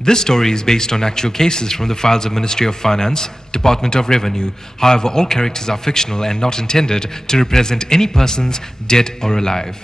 This story is based on actual cases from the files of Ministry of Finance, Department of Revenue. However, all characters are fictional and not intended to represent any persons dead or alive.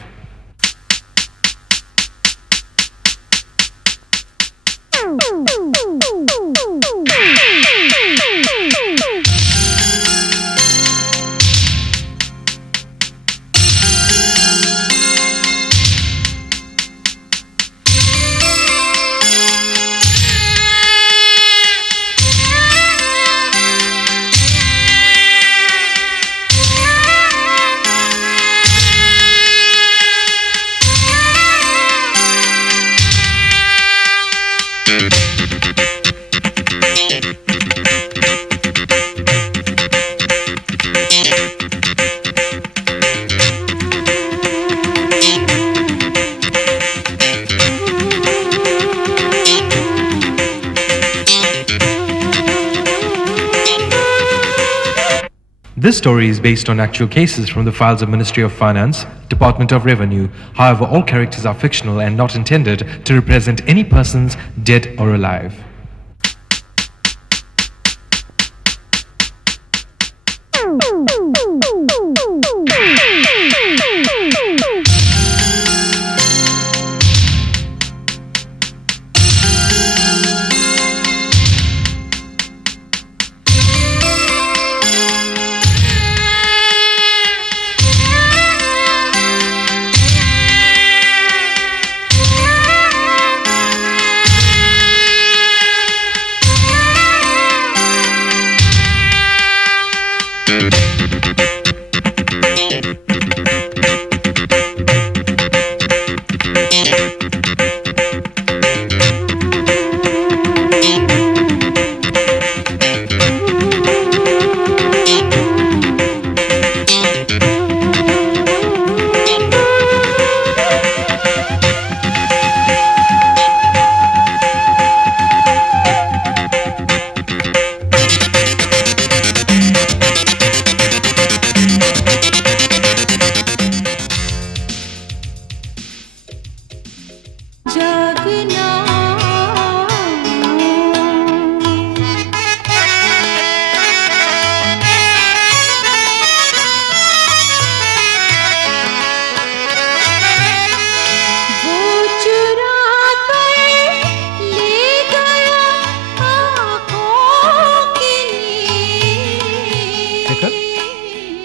This story is based on actual cases from the files of Ministry of Finance, Department of Revenue. However, all characters are fictional and not intended to represent any persons dead or alive.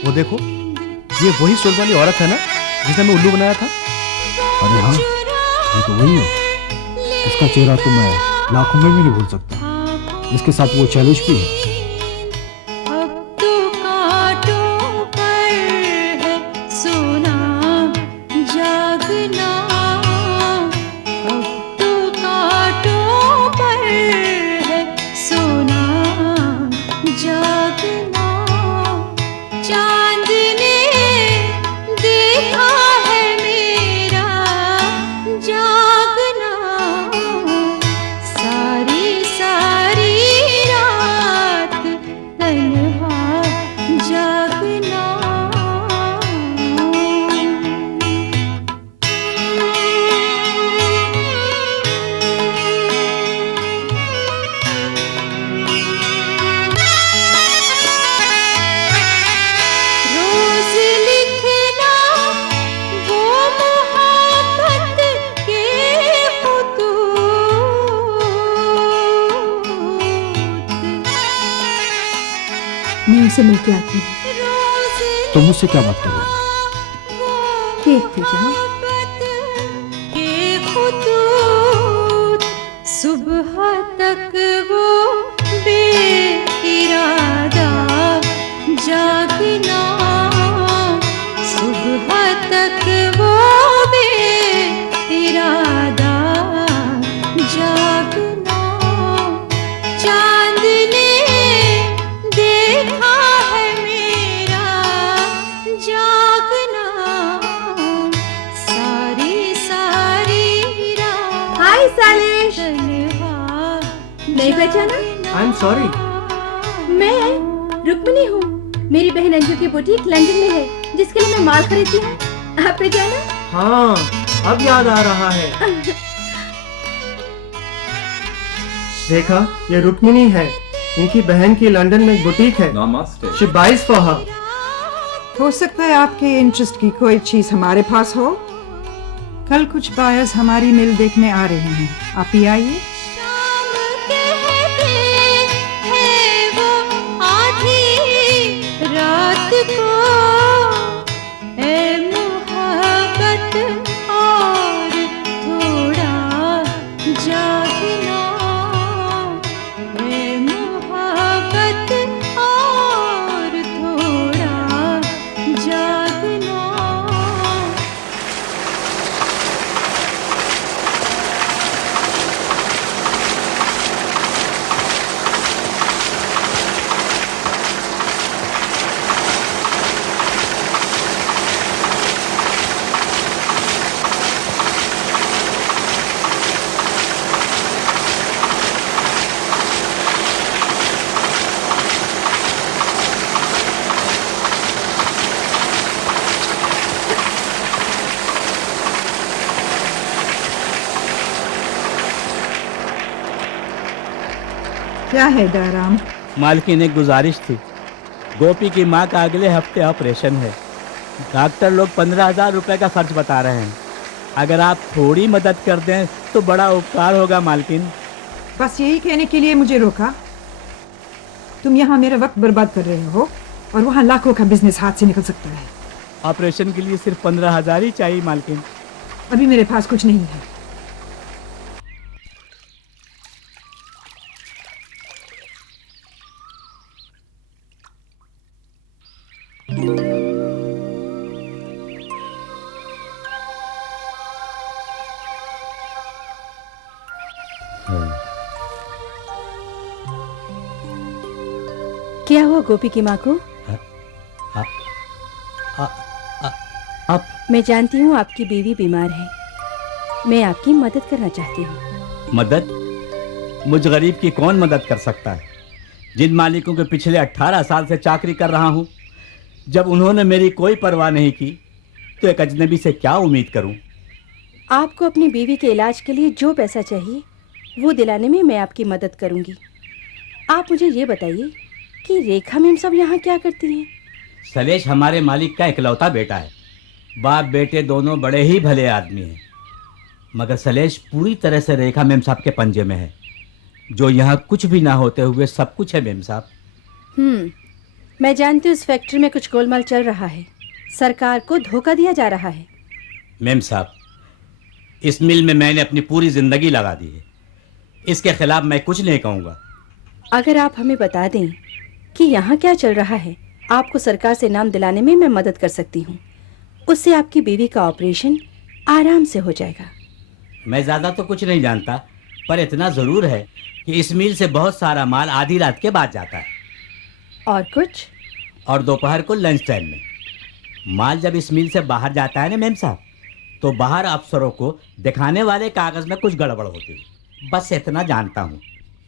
वो देखो, ये वही stall वाली औरत है ना जिसने हमें उल्लू बनाया था। अरे हाँ, ये तो वही है। इसका चेहरा तो मैं लाखों में भी नहीं भूल सकता। इसके साथ वो चैलेंज भी है। मैं उसे मिलके आती हूँ। तो मुझसे क्या बात करोगे? देखते जाओ। सुबह तक वो बेइरादा जागना, सुबह तक वो बेइरादा जागना। चांद ने देखा है मेरा जागना, सारी सारी रात। हाय सालिश, नहीं पहचाना? I am sorry. मैं रुक्मिनी हूँ। मेरी बहन अंजू की बुटीक लंदन में है, जिसके लिए मैं माल खरीदती हूँ। आप पहचाना? हाँ, अब याद आ रहा है। रेखा, ये रुक्मिणी है। इनकी बहन की लंदन में एक बुटीक है। नमस्ते। She buys for her. हो सकता है आपके इंटरेस्ट की कोई चीज हमारे पास हो। कल कुछ बायर्स हमारी मिल देखने आ रहे हैं, आप ही आइए। शाम कहते हैं वो आधी रात को, ए मोहब्बत और थोड़ा जागना, ए मोहब्बत और थोड़ा जागना। क्या है दाराम? मालकिन एक गुजारिश थी। गोपी की माँ का अगले हफ्ते ऑपरेशन है। डॉक्टर लोग 15,000 रुपए का खर्च बता रहे हैं। अगर आप थोड़ी मदद कर दें तो बड़ा उपकार होगा मालकिन। बस यही कहने के लिए मुझे रोका? तुम यहाँ मेरा वक्त बर्बाद कर रहे हो और वहाँ लाखों का बिजनेस हाथ से निकल सकता है। ऑपरेशन के लिए सिर्फ 15,000 ही चाहिए मालकिन। अभी मेरे पास कुछ नहीं है। क्या हुआ गोपी की माँ को? आप मैं जानती हूँ आपकी बीवी बीमार है। मैं आपकी मदद करना चाहती हूँ। मदद? मुझ गरीब की कौन मदद कर सकता है? जिन मालिकों के पिछले 18 साल से चाकरी कर रहा हूँ, जब उन्होंने मेरी कोई परवाह नहीं की तो एक अजनबी से क्या उम्मीद करूँ? आपको अपनी बीवी के इलाज के लिए जो पैसा चाहिए वो दिलाने में मैं आपकी मदद करूँगी। आप मुझे ये बताइए कि रेखा मैम सब यहाँ क्या करती हैं? सलेश हमारे मालिक का इकलौता बेटा है। बाप बेटे दोनों बड़े ही भले आदमी हैं, मगर सलेश पूरी तरह से रेखा मैम साहब के पंजे में है। जो यहाँ कुछ भी ना होते हुए सब कुछ है मैम साहब। मैं जानती हूँ इस फैक्ट्री में कुछ गोलमाल चल रहा है। सरकार को धोखा दिया जा रहा है। मैम साहब, इस मिल में मैंने अपनी पूरी जिंदगी लगा दी है। इसके खिलाफ मैं कुछ नहीं कहूँगा। अगर आप हमें बता दें कि यहाँ क्या चल रहा है, आपको सरकार से नाम दिलाने में मैं मदद कर सकती हूँ। उससे आपकी बीवी का ऑपरेशन आराम से हो जाएगा। मैं ज़्यादा तो कुछ नहीं जानता, पर इतना ज़रूर है कि इस मिल से बहुत सारा माल आधी रात के बाद जाता है। और कुछ? और दोपहर को लंच टाइम में। माल जब इस मिल से बाहर जाता है ना मैम साहब, तो बाहर अफसरों को दिखाने वाले कागज़ में कुछ गड़बड़ होती है। बस इतना जानता हूँ।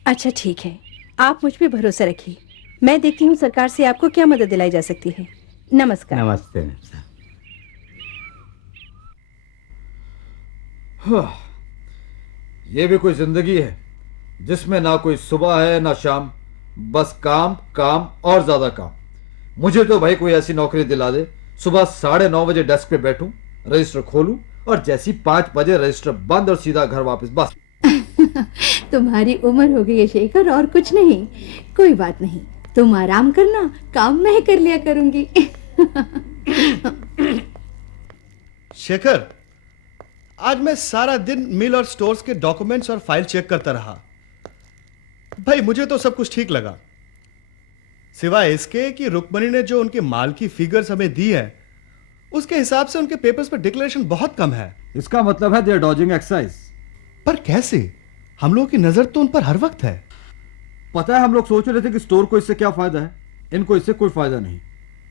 अच्छा ठीक है, आप मुझ पे भरोसा रखिए। मैं देखती हूँ सरकार से आपको क्या मदद दिलाई जा सकती है। नमस्कार। नमस्ते मैम साहब। ये भी कोई जिंदगी है जिसमें ना कोई सुबह है ना शाम, बस काम काम और ज्यादा काम। मुझे तो भाई कोई ऐसी नौकरी दिला दे, सुबह 9:30 बजे डेस्क पे बैठूं, रजिस्टर खोलूं और जैसी 5 बजे रजिस्टर बंद और सीधा घर वापस, बस। तुम्हारी उम्र हो गई है शेखर, और कुछ नहीं। कोई बात नहीं, तुम आराम करना, काम मैं कर लिया करूंगी। शेखर, आज मैं सारा दिन मिल और स्टोर्स के डॉक्यूमेंट्स और फाइल चेक करता रहा। भाई मुझे तो सब कुछ ठीक लगा, सिवाय इसके कि रुक्मणी ने जो उनके माल की फिगर्स हमें दी है, उसके हिसाब से उनके पेपर्स पर डिक्लेरेशन बहुत कम है। इसका मतलब है दे आर डॉजिंग एक्साइज। पर कैसे? हम लोगों की नजर तो उन पर हर वक्त है। पता है, हम लोग सोच रहे थे कि स्टोर को इससे क्या फायदा है। इनको इससे कोई फायदा नहीं।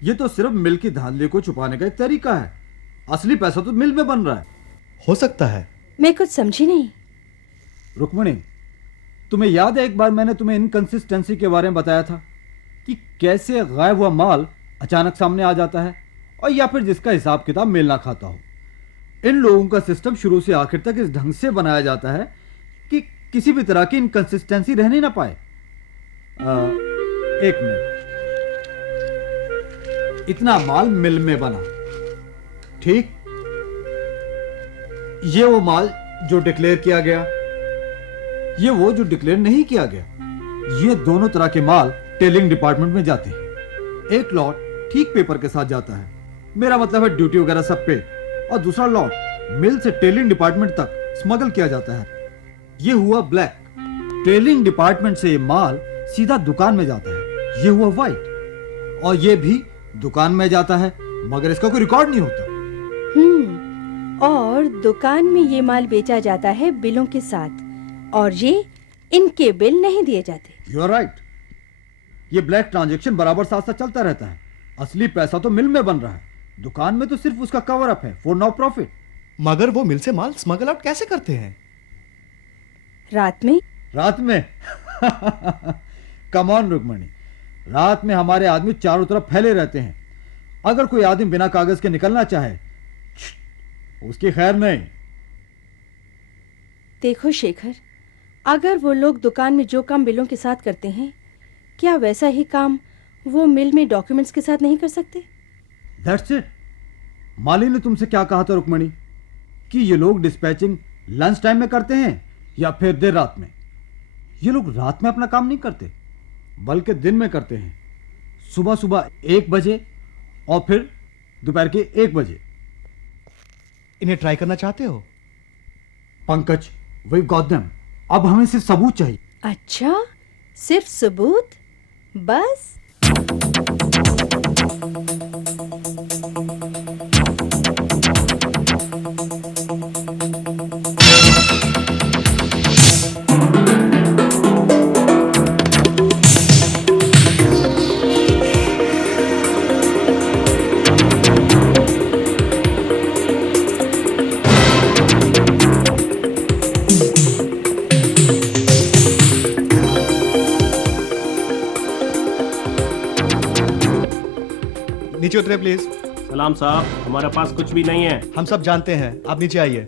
ये तो सिर्फ मिल की धांधली को छुपाने का एक तरीका है। असली पैसा तो मिल में बन रहा है। हो सकता है। मैं कुछ समझी नहीं। रुक्मणी, तुम्हें याद है एक बार मैंने तुम्हें इनकंसिस्टेंसी के बारे में बताया था कि कैसे गायब हुआ माल अचानक सामने आ जाता है, और या फिर जिसका हिसाब किताब मेल ना खाता हो। इन लोगों का सिस्टम शुरू से आखिर तक इस ढंग से बनाया जाता है कि किसी भी तरह की इनकंसिस्टेंसी रहने ना पाए। एक मिनट, इतना माल मिल में बना, ठीक, ये वो माल जो डिक्लेयर किया गया, ये वो जो डिक्लेयर नहीं किया गया। ये दोनों तरह के माल टेलिंग डिपार्टमेंट में जाते हैं। एक लॉट ठीक पेपर के साथ जाता है, मेरा मतलब है ड्यूटी वगैरह सब पे, और दूसरा लॉट मिल से टेलिंग डिपार्टमेंट तक स्मगल किया जाता है। ये हुआ ब्लैक। टेलिंग डिपार्टमेंट से ये माल सीधा दुकान में जाता है। ये हुआ व्हाइट, और ये भी दुकान में जाता है, मगर इसका कोई रिकॉर्ड नहीं होता। और दुकान में ये माल बेचा जाता है बिलों के साथ, और ये इनके बिल नहीं दिए जाते। You are right. ये ब्लैक ट्रांजैक्शन बराबर साथ साथ चलता रहता है। असली पैसा तो मिल में बन रहा है, दुकान में तो सिर्फ उसका कवर अप है फॉर नो प्रॉफिट। मगर वो मिल से माल स्मगल आउट कैसे करते हैं? रात में कम ऑन रुक्मणी, रात में हमारे आदमी चारों तरफ फैले रहते हैं। अगर कोई आदमी बिना कागज के निकलना चाहे, उसकी खैर नहीं। देखो शेखर, अगर वो लोग दुकान में जो काम बिलों के साथ करते हैं, क्या वैसा ही काम वो मिल में डॉक्यूमेंट्स के साथ नहीं कर सकते? That's it. माली ने तुमसे क्या कहा था रुक्मणी, कि ये लोग डिस्पैचिंग लंच टाइम में करते हैं या फिर देर रात में? ये लोग रात में अपना काम नहीं करते, बल्कि दिन में करते हैं। सुबह सुबह 1 बजे और फिर दोपहर के 1 बजे। इन्हें ट्राई करना चाहते हो? Pankaj, we got them. अब हमें सिर्फ सबूत चाहिए। अच्छा, सिर्फ सबूत? बस? नीचे उतरे प्लीज। सलाम साहब, हमारे पास कुछ भी नहीं है। हम सब जानते हैं, आप नीचे आइए।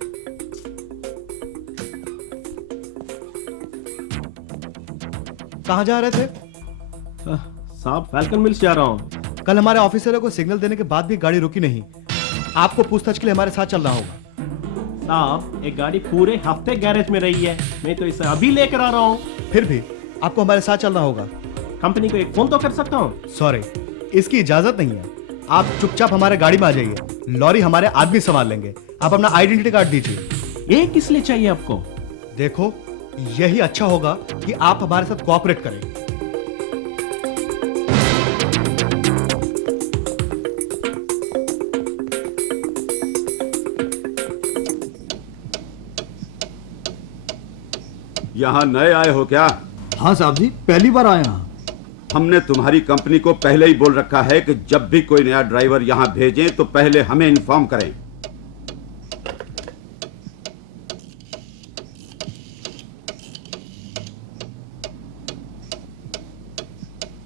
कहां जा रहे थे? साहब, फैल्कन मिल्स जा रहा हूँ। कल हमारे ऑफिसरों को सिग्नल देने के बाद भी गाड़ी रुकी नहीं। आपको पूछताछ के लिए हमारे साथ चलना होगा। साहब, एक गाड़ी पूरे हफ्ते गैरेज में रही है, मैं तो इसे अभी लेकर आ रहा हूँ। फिर भी आपको हमारे साथ चलना होगा। कंपनी को एक फोन तो कर सकता हूँ? सॉरी, इसकी इजाजत नहीं है। आप चुपचाप हमारे गाड़ी में आ जाइए, लॉरी हमारे आदमी संभाल लेंगे। आप अपना आइडेंटिटी कार्ड दीजिए। ये किस लिए चाहिए आपको? देखो, यही अच्छा होगा कि आप हमारे साथ कोऑपरेट करें। यहाँ नए आए हो क्या? हाँ साहब जी, पहली बार आए हैं। हमने तुम्हारी कंपनी को पहले ही बोल रखा है कि जब भी कोई नया ड्राइवर यहाँ भेजें तो पहले हमें इन्फॉर्म करें।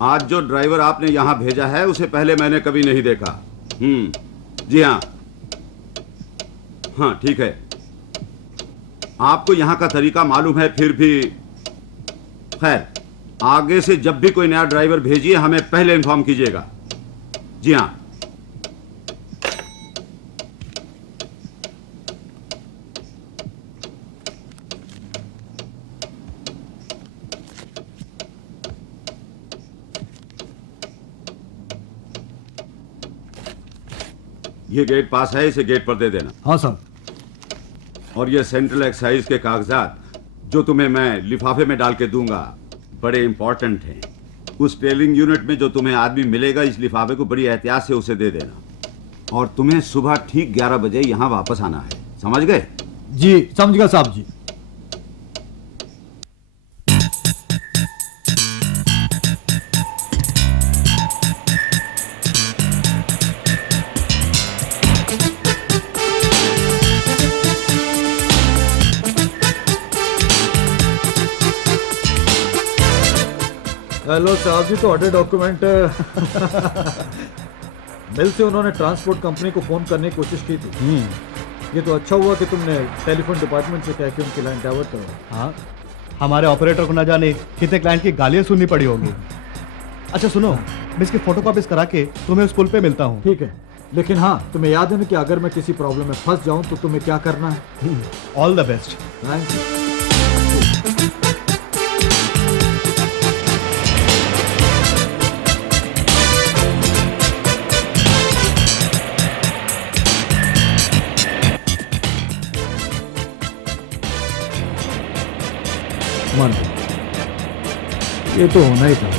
आज जो ड्राइवर आपने यहाँ भेजा है उसे पहले मैंने कभी नहीं देखा। जी हाँ, हाँ ठीक है। आपको यहाँ का तरीका मालूम है, फिर भी खैर, आगे से जब भी कोई नया ड्राइवर भेजिए हमें पहले इन्फॉर्म कीजिएगा। जी हाँ। ये गेट पास है, इसे गेट पर दे देना। हाँ साहब। और ये सेंट्रल एक्साइज के कागजात जो तुम्हें मैं लिफाफे में डाल के दूंगा, बड़े इंपॉर्टेंट हैं। उस टेलिंग यूनिट में जो तुम्हें आदमी मिलेगा, इस लिफाफे को बड़ी एहतियात से उसे दे देना। और तुम्हें सुबह ठीक 11 बजे यहाँ वापस आना है, समझ गए? जी समझ गया साहब जी। हेलो साहब जी, ਤੁਹਾਡੇ डॉक्यूमेंट मिल से उन्होंने ट्रांसपोर्ट कंपनी को फोन करने की कोशिश की थी। ये तो अच्छा हुआ कि तुमने टेलीफोन डिपार्टमेंट से कह के उनकी लाइन डाइवर्ट करो। हाँ, हमारे ऑपरेटर को ना जाने कितने क्लाइंट की गालियां सुननी पड़ी होगी। अच्छा सुनो, मैं इसकी फोटोकॉपीज करा के तुम्हें उस पुल पे मिलता हूँ। ठीक है, लेकिन हाँ तुम्हें याद है ना कि अगर मैं किसी प्रॉब्लम में फंस जाऊं तो तुम्हें क्या करना है? All the best. Thank you. मान लो, ये तो होना ही था।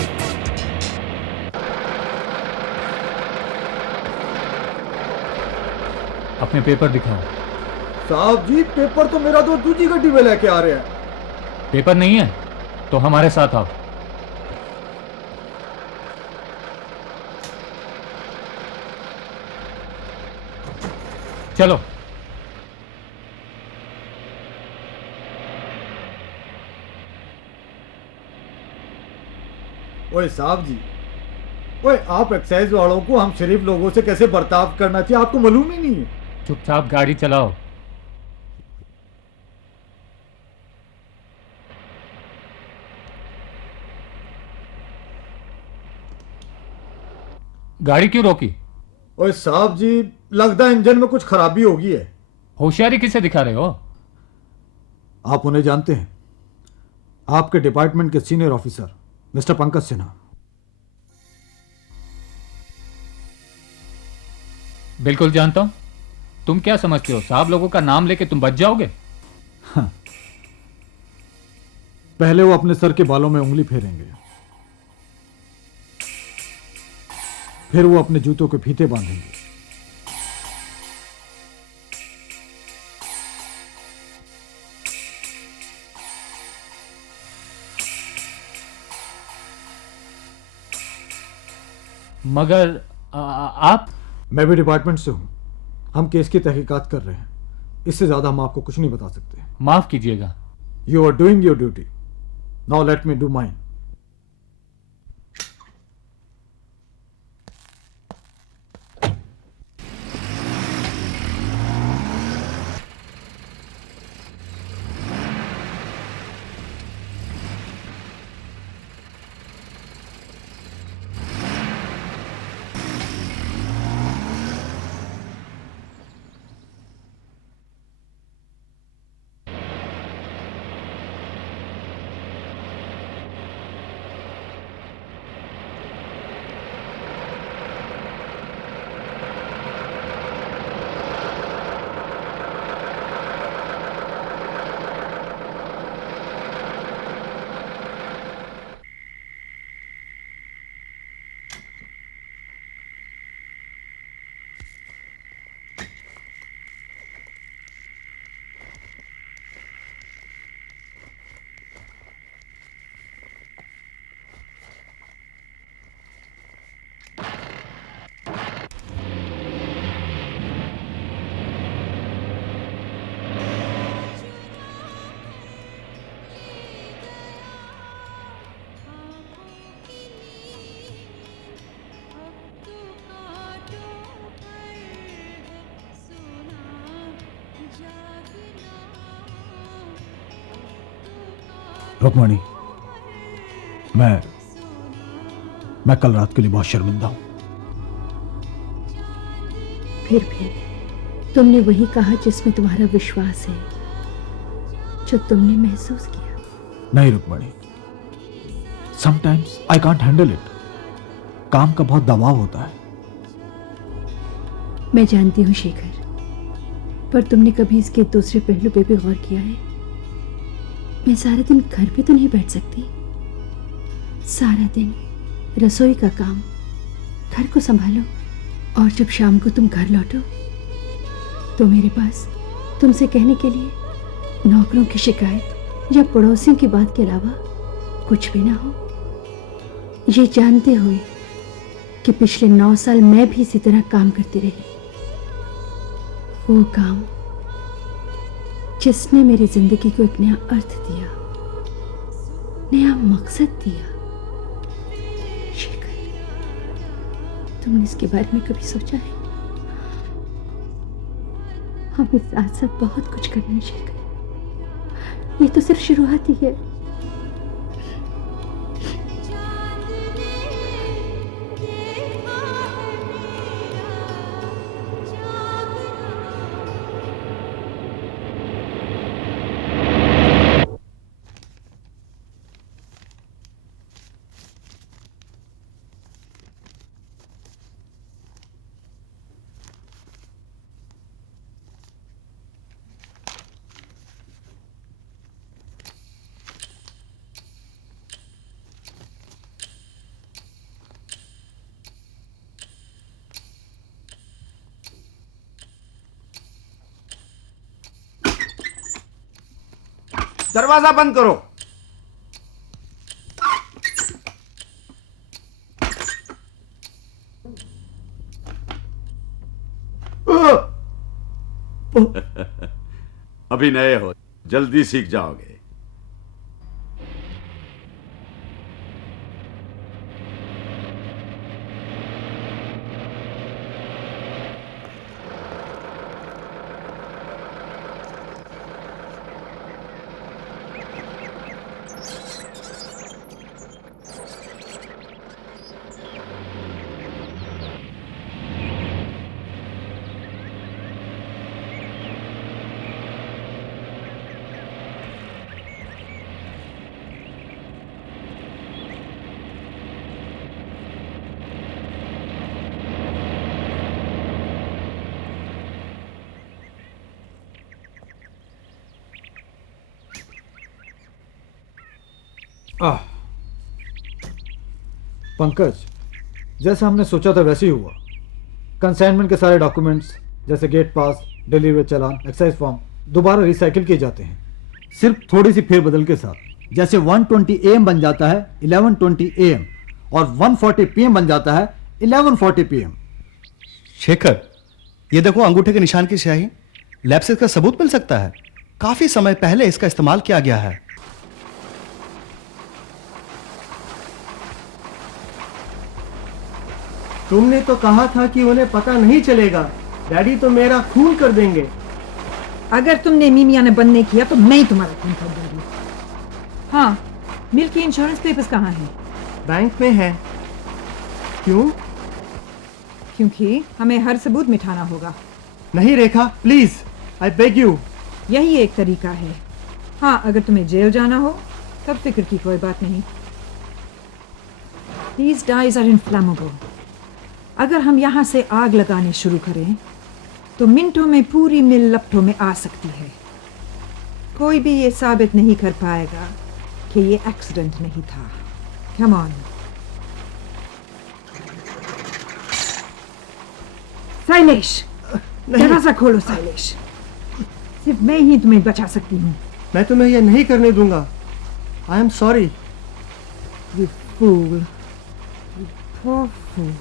अपने पेपर दिखाओ। साहब जी, पेपर तो मेरा दोस्त दूसरी गड्डी में लेके आ रहे हैं। पेपर नहीं है तो हमारे साथ आओ। चलो। ओए साहब जी, ओए आप एक्साइज वालों को हम शरीफ लोगों से कैसे बर्ताव करना चाहिए आपको मालूम ही नहीं है। चुपचाप गाड़ी चलाओ। गाड़ी क्यों रोकी? ओए साहब जी, लगता है इंजन में कुछ खराबी होगी है। होशियारी किसे दिखा रहे हो? आप उन्हें जानते हैं? आपके डिपार्टमेंट के senior officer mister Pankaj Sinha. बिल्कुल जानता हूं। तुम क्या समझते हो साहब लोगों का नाम लेके तुम बच जाओगे? हाँ। पहले वो अपने सर के बालों में उंगली फेरेंगे, फिर वो अपने जूतों के फीते बांधेंगे, मगर आप? मैं भी डिपार्टमेंट से हूं। हम केस की तहकीकात कर रहे हैं, इससे ज्यादा हम आपको कुछ नहीं बता सकते। माफ कीजिएगा। You are doing your duty, now let me do mine. Rukmani, मैं कल रात के लिए बहुत शर्मिंदा हूं। फिर भी तुमने वही कहा जिसमें तुम्हारा विश्वास है, जो तुमने महसूस किया। नहीं Rukmani, sometimes I can't handle it. काम का बहुत दबाव होता है। मैं जानती हूँ शेखर, पर तुमने कभी इसके दूसरे पहलू पे भी गौर किया है? मैं सारा दिन घर पे तो नहीं बैठ सकती। सारा दिन रसोई का काम, घर को संभालो, और जब शाम को तुम घर लौटो तो मेरे पास तुमसे कहने के लिए नौकरों की शिकायत या पड़ोसियों की बात के अलावा कुछ भी ना हो। ये जानते हुए कि पिछले 9 साल मैं भी इसी तरह काम करती रही, वो काम जिसने मेरी जिंदगी को एक नया अर्थ दिया, नया मकसद दिया। शेखर, तुमने इसके बारे में कभी सोचा है? हमें साथ साथ बहुत कुछ करना है शेखर। ये तो सिर्फ शुरुआत ही है। दरवाजा बंद करो। अभी नए हो, जल्दी सीख जाओगे। पंकज, जैसा हमने सोचा था वैसे ही हुआ। कंसाइनमेंट के सारे डॉक्यूमेंट्स जैसे गेट पास, डिलीवरी चालान, एक्साइज फॉर्म दोबारा रिसाइकिल किए जाते हैं, सिर्फ थोड़ी सी फेरबदल के साथ। जैसे 120 AM बन जाता है 1120 AM और 140 PM बन जाता है 1140 PM। शेखर, ये देखो अंगूठे के निशान की स्याही। लैब से इसका सबूत मिल सकता है। काफी समय पहले इसका इस्तेमाल किया गया है। तुमने तो कहा था कि उन्हें पता नहीं चलेगा। डैडी तो मेरा खून कर देंगे। अगर तुमने मीमिया ने बंद नहीं किया तो मैं ही तुम्हारा खून कर दूंगी। हाँ, मिल की इंश्योरेंस पेपर्स कहाँ हैं? बैंक में है। क्यों? क्योंकि हमें हर सबूत मिटाना होगा। नहीं रेखा, प्लीज, आई बेग यू। यही एक तरीका है। हाँ, अगर तुम्हें जेल जाना हो तब फिक्र की कोई बात नहीं। These dyes are inflammable. अगर हम यहाँ से आग लगाने शुरू करें तो मिनटों में पूरी मिल लपटों में आ सकती है। कोई भी ये साबित नहीं कर पाएगा कि ये एक्सीडेंट नहीं था। Come on. शैलेश, दरवाजा खोलो शैलेश। सिर्फ मैं ही तुम्हें बचा सकती हूँ। मैं तुम्हें यह नहीं करने दूंगा। I am sorry. You fool. You poor fool.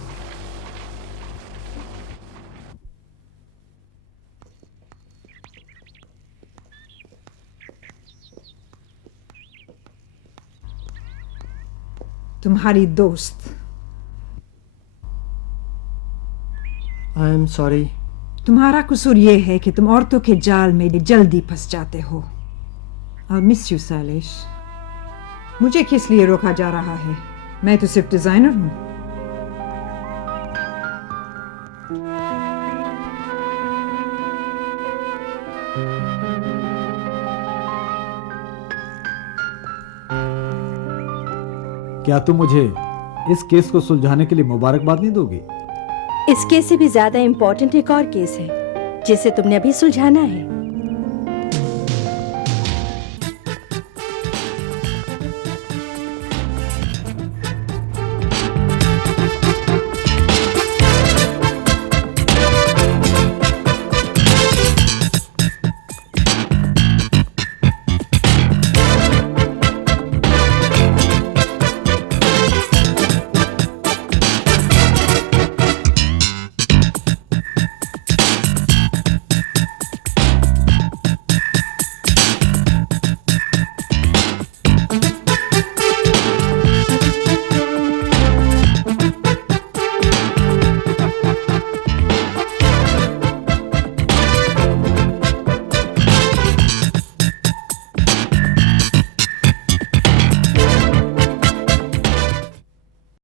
तुम्हारी दोस्त। I am sorry. तुम्हारा कसूर ये है कि तुम औरतों के जाल में जल्दी फंस जाते हो। I'll miss you, Shailesh. मुझे किस लिए रोका जा रहा है? मैं तो सिर्फ डिजाइनर हूँ। क्या तुम मुझे इस केस को सुलझाने के लिए मुबारकबाद नहीं दोगी? इस केस से भी ज्यादा इम्पोर्टेंट एक और केस है जिसे तुमने अभी सुलझाना है।